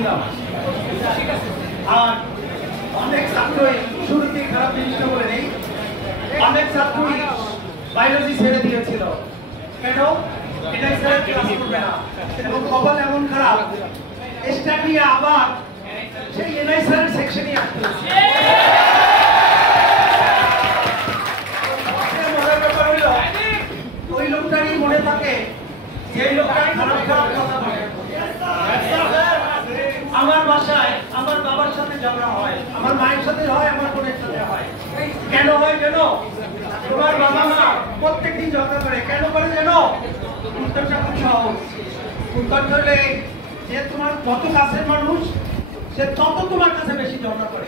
দিয়েছিলাম। আর অনেক ছাত্রই শুরুতেই খারাপ জিনিসটা বলে নেই, অনেক ছাত্রই বায়োলজি ছেড়ে দিয়েছিল। কেন? এটাই স্যার ক্লাস করবে না, এবং কপাল এমন খারাপ স্টার্ট নিয়ে আবার সেই এনআই স্যারের সেকশনই আসতে হচ্ছে। ওই লোকটারই মনে থাকে যে লোকটা খারাপ খারাপ কথা বলে। আমার বাসায় আমার বাবার সাথে ঝগড়া হয়, আমার মায়ের সাথে হয়, আমার বোনের সাথে হয়। কেন হয় জানো? তোমার বাবা মা প্রত্যেকদিন ঝগড়া করে। কেন করে জানো? উত্তরটা খুব সহজ। উত্তর হলে যে তোমার কত কাছের মানুষ সে তত তোমার কাছে বেশি ঝগড়া করে।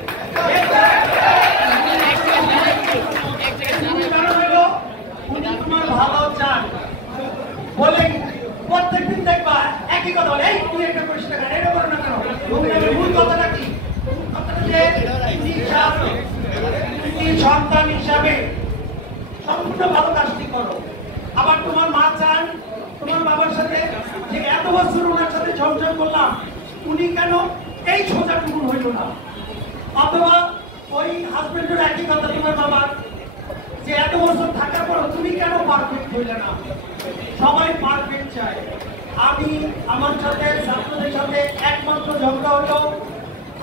উনি তোমার ভালো চান বলে প্রত্যেকদিন দেখবা একই কথা বলে, এই তুই একটা করিস না কেন, এটা করো না কেন। মূল কথাটা কি? সন্তান হিসাবে সম্পূর্ণ ভালো কাজটি করো। আবার তোমার মা চান তোমার বাবার সাথে যে এত বছর ওনার সাথে সংসার করলাম, উনি কেন এই সোজাটুকু হইল না। অথবা ওই হাজবেন্ডের একই কথা তোমার বাবার, যে এত বছর থাকার পর তুমি কেন পারফেক্ট হইলে না। সবাই পারফেক্ট চায়। আমি আমার সাথে ছাত্রদের সাথে একমাত্র ঝগড়া হলো,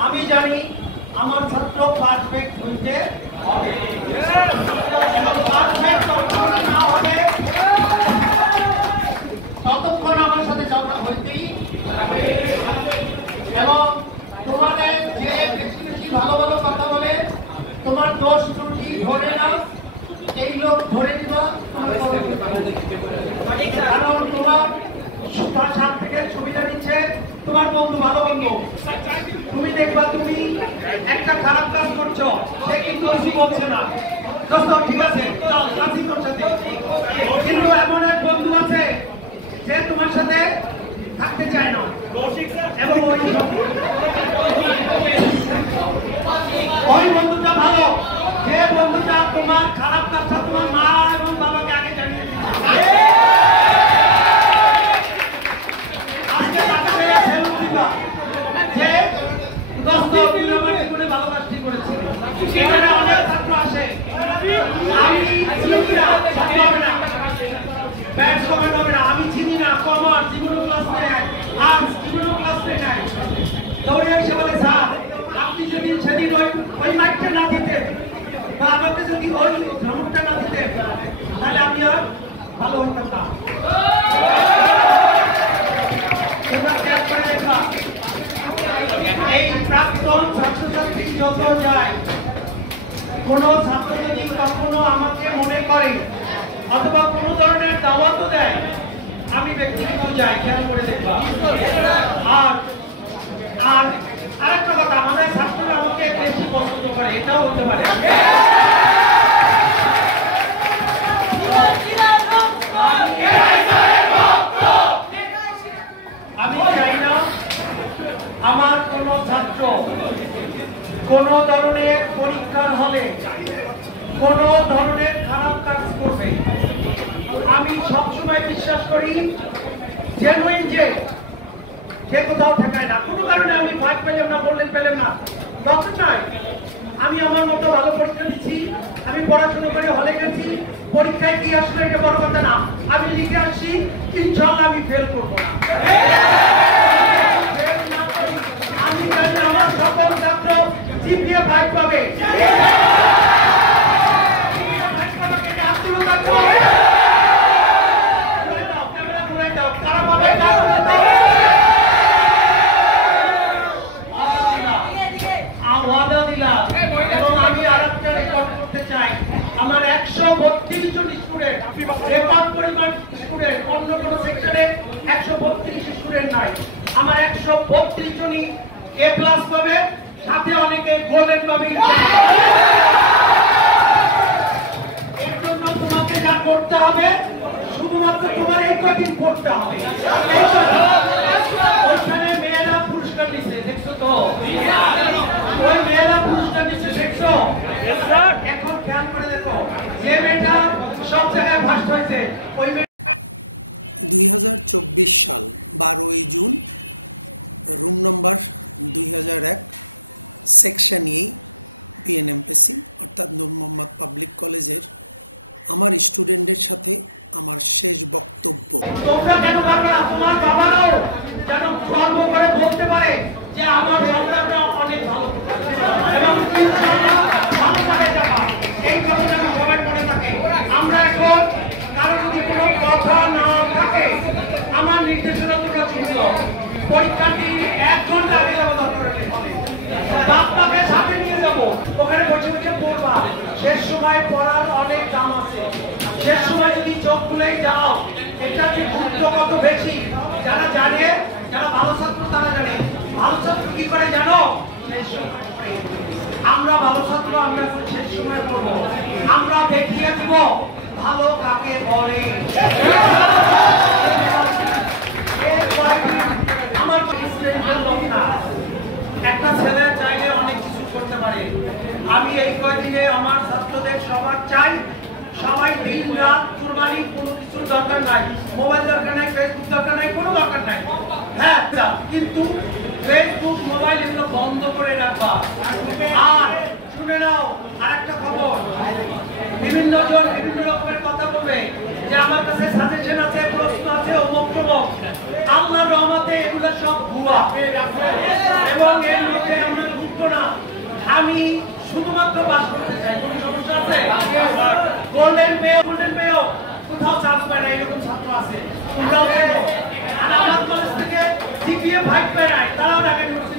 আমি জানি আমার ছাত্র পারফেক্ট হইতে হবে। ততক্ষণ আমার সাথে ঝগড়া হইতেই এবং তোমাদের যে বেশি বেশি ভালো ভালো কথা বলে তোমার দোষ ত্রুটি ধরে না, এই লোক ধরে দিবা। কারণ তোমার সাত থেকে সুবিধা দিচ্ছে তোমার বন্ধু, ভালো বন্ধু। তুমি দেখবা তুমি একটা খারাপ কাজ করছো, সে কিন্তু কিছু বলছে না, ঠিক আছে কিন্তু এমন এক বন্ধু আছে যে তোমার সাথে থাকতে চায় না, এবং ওই বন্ধুটা ভালো, যে বন্ধুটা তোমার খারাপ কাজটা তোমার মা এবং বাবাকে আগে জানিয়ে যে ভালো কাজটি করেছে। সেখানে অনেক ছাত্র আসে, আমি চিনি না কমার্স জীবন ক্লাস নেয়, আর্টস জীবন ক্লাস নেয়, দৌড়ে এসে বলে স্যার আপনি যদি সেদিন ওই মাইকটা না দিতেন বা আমাকে যদি ওই ধমকটা না দিতেন তাহলে আমি আর ভালো হতাম না। এই প্রাক্তন ছাত্রছাত্রী যত যায়, কোন ছাত্র যদি কখনো আমাকে মনে করে অথবা কোন ধরনের দাওয়াতও দেয়, আমি ব্যক্তিগত যাই, খেয়াল করে দেখবা। আর আর আরেকটা কথা, আমাদের ছাত্ররা আমাকে বেশি পছন্দ করে, এটাও হতে পারে। আমি চাই না আমার কোন ছাত্র কোন ধরনের পরীক্ষার হলে কোন ধরনের খারাপ কাজ করবে। আমি সবসময় বিশ্বাস করি জেনুইন, যে কোথাও ঠেকায় না। কোনো কারণে আমি ভাগ পেলাম না, বললেন পেলাম না, দরকার নাই। আমি আমার মতো ভালো পরীক্ষা দিচ্ছি, আমি পড়াশোনা করে হলে গেছি, পরীক্ষায় কি আসলে এটা বড় কথা না। আমি লিখে আসছি, ইনশাআল্লাহ আমি ফেল করবো না। আমি জানি আমার সকল ছাত্র জিপিএ 5 পাবে। আমার 132 জন স্টুডেন্ট, রেকর্ড পরিমাণ স্টুডেন্ট, অন্য কোন সেক্টরে 132 স্টুডেন্ট নাই। আমার 132 জনই এ প্লাস পাবে, সাথে অনেকে গোল্ডেন পাবে। এর জন্য তোমাকে যা করতে হবে শুধুমাত্র তোমার এই কদিন পড়তে হবে। ওইখানে মেয়েরা পুরস্কার দিচ্ছে, দেখছো তো? ওই মেয়েরা পুরস্কার দিচ্ছে, দেখছো? এখন খেয়াল করে দেখো, যে মেয়েটা সব জায়গায় ফার্স্ট হয়েছে ওই তোমরা কেন পারবে না? তোমার বাবারাও যেন গর্ব করে বলতে পারে যে আমার সন্তানরা অনেক ভালো এবং ভালো কাজে যাবা। এই কথাটা সবাই মনে থাকে। আমরা এখন কারো যদি কোনো কথা না থাকে, আমার নির্দেশনা তোমরা ছিল পরীক্ষাটি 1 ঘন্টা আগে যাবো, দরকার হলে বাপটাকে সাথে নিয়ে যাবো, ওখানে বসে বসে পড়বা। শেষ সময় পড়ার অনেক দাম আছে। শেষ সময় যদি চোখ খুলেই যাও, এটা যে গুরুত্ব কত বেশি যারা জানে, যারা ভালো ছাত্র তারা জানে। ভালো ছাত্র কি করে জানো? শেষ সময় পড়ে। আমরা ভালো ছাত্র, আমরা শেষ সময় পড়বো। আমরা দেখিয়ে দিব ভালো কাকে বলে। আমার একটা ছেলে চাইলে অনেক কিছু করতে পারে। আমি এই কয়দিনে আমার ছাত্রদের সবার চাই, সবাই দিন রাত কুরবানি, কোনো কিছুর দরকার নাই, মোবাইল দরকার নাই, ফেসবুক দরকার নাই, কোনো দরকার নাই। হ্যাঁ, কিন্তু ফেসবুক মোবাইল এগুলো বন্ধ করে রাখবা। আর শুনে নাও আরেকটা খবর, বিভিন্ন জন বিভিন্ন রকমের কথা বলবে যে আমার কাছে সাজেশন আছে, প্রশ্ন আছে, অমুক তমুক। আল্লাহর রহমতে এগুলো সব ভুয়া এবং এর মধ্যে আমরা ঢুকবো না। আমি শুধুমাত্র বাস করতে চাই। কোনো সমস্যা আছে? গোল্ডেন পেও কোথাও চান্স পায় না, এরকম ছাত্র আছে। তোমরাও আর আমার কলেজ থেকে জিপিএ 5 পায় নাই, তারাও ঢাকা ইউনিভার্সিটি